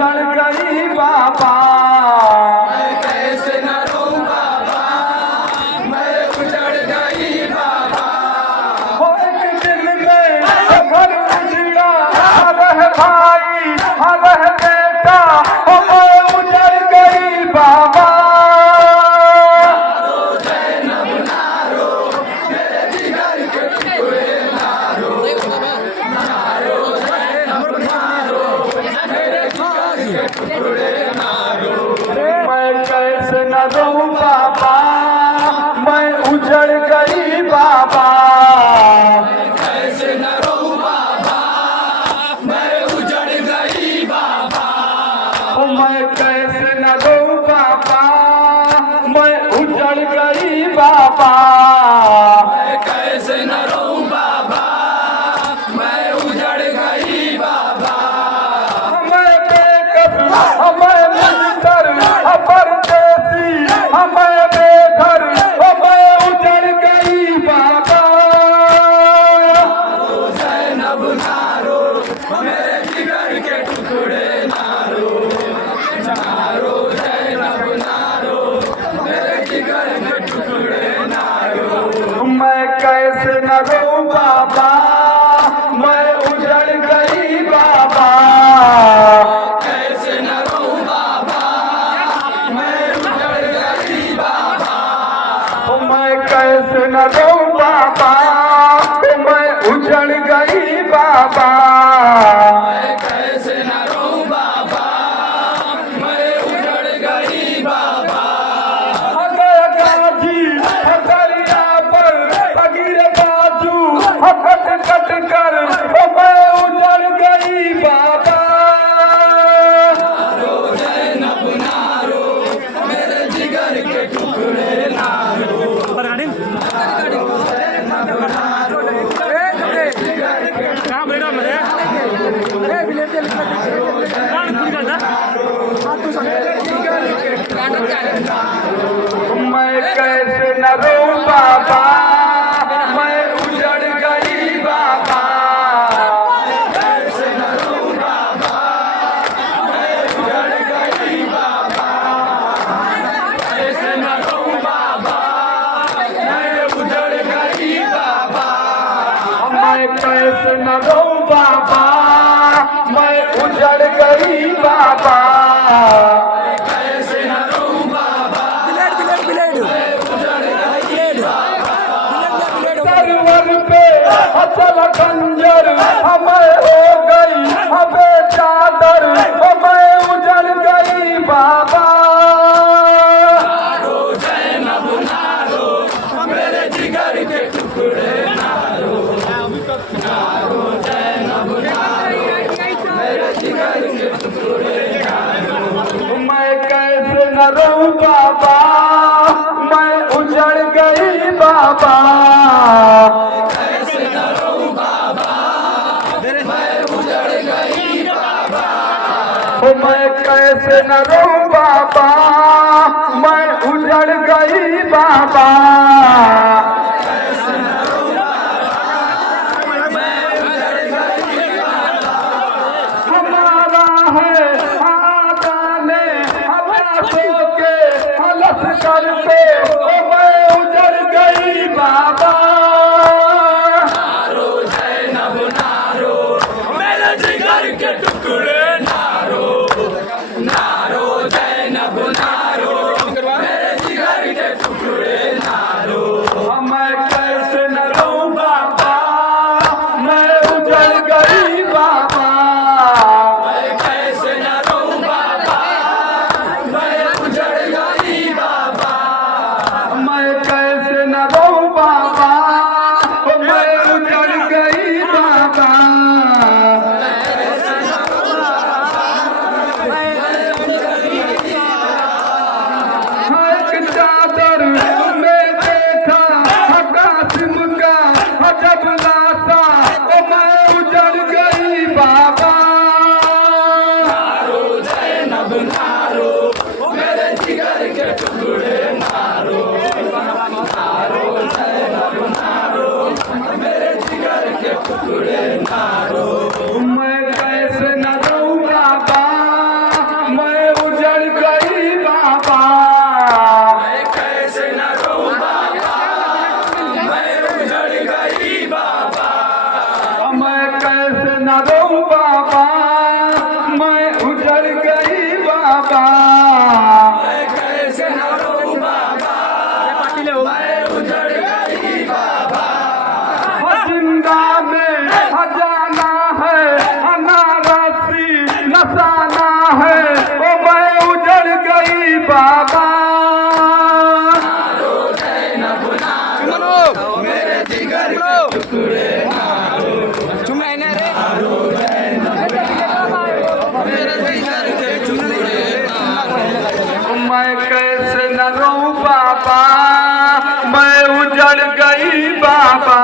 उजड़ गई बाबा। मैं कैसे न रहूं बाबा, मैं उजड़ गई बाबा। हो एक दिन में घर उजड़ा, रह भाई रह बेटा, हो मैं उजड़ गई बाबा। नारो जैनब नारो, मेरे जिगर के टुकड़े नारो। नारो जैनब नारो, मेरे जिगर के टुकड़े नारो। मैं कैसे न रहूं बाबा, मैं उजड़ गई बाबा। कैसे न रहूं बाबा, मैं उजड़ गई बाबा। ओ मैं कैसे न रहूं बाबा, मैं उजड़ गई बाबा। मैं कैसे न रहूं बाबा, मैं उजड़ गई बाबा। हमें बेकस हमें मिलकर परदेसी, हमें बेघर हमें उजड़ गई बाबा। नारो जैनब नारो, मेरे जिगर के टुकड़े नारो। नारो जैनब नारो, मेरे जिगर के टुकड़े नारो। मैं कैसे न रहूं बाबा, मैं उजड़ गई बाबा। कैसे न रहूं बाबा, मैं उजड़ गई बाबा। मैं कैसे न रहूं बाबा, मैं उजड़ गई बाबा। मैं कैसे न रहूं बाबा, मैं उजड़ गई बाबा। अगर गाजी दरिया पर अगिर बाजू कट कट कर मैं उजड़ गई बाबा। नारो जैनब नारो, मेरे जिगर के टुकड़े नारो। नारो जैनब नारो, मेरे जिगर के मैं कैसे न रहूं बाबा, मैं उजड़ गई बाबा। कैसे न रहूं बाबा, मैं उजड़ गई बाबा। कैसे न रहूं बाबा, मैं उजड़ गई बाबा। मैं कैसे न रहूं बाबा, मैं उजड़ गई बाबा। कैसे न रहूं बाबा, मैं उजड़ गई बाबा। सरवर पे असल खंजर हमें हो गई, हमें चादर हमें उजड़ गई बाबा। नारो जैनब नारो, मेरे जिगर के टुकड़े नारो। नारो जैनब नारो, मेरे जिगर के टुकड़े नारो। मैं कैसे न रहूं बाबा, मैं उजड़ गई बाबा। कैसे न रहूं बाबा, मैं उजड़ गई बाबा। मैं कैसे न रहूं बाबा, मैं उजड़ गई बाबा। कैसे न रहूं बाबा, मैं उजड़ गई बाबा। हमारा है आदाने हवा सो के हलस करते मैं उजड़ गई बाबा। नारो जैनब नारो, मेरे जिगर के टुकड़े नारो। नारो जैनब नारो, मेरे जिगर के टुकड़े नारो। मैं कैसे बाबा कैसे न रो बाबा मैं उजड़ गई बाबा जिंदा में जाना है अनारसी नसाना है ओ मैं उजड़ गई बाबा मेरे जिगर के टुकड़े मेरे जिगर के टुकड़े मैं कैसे न रहूं बाबा मैं उजड़ गई बाबा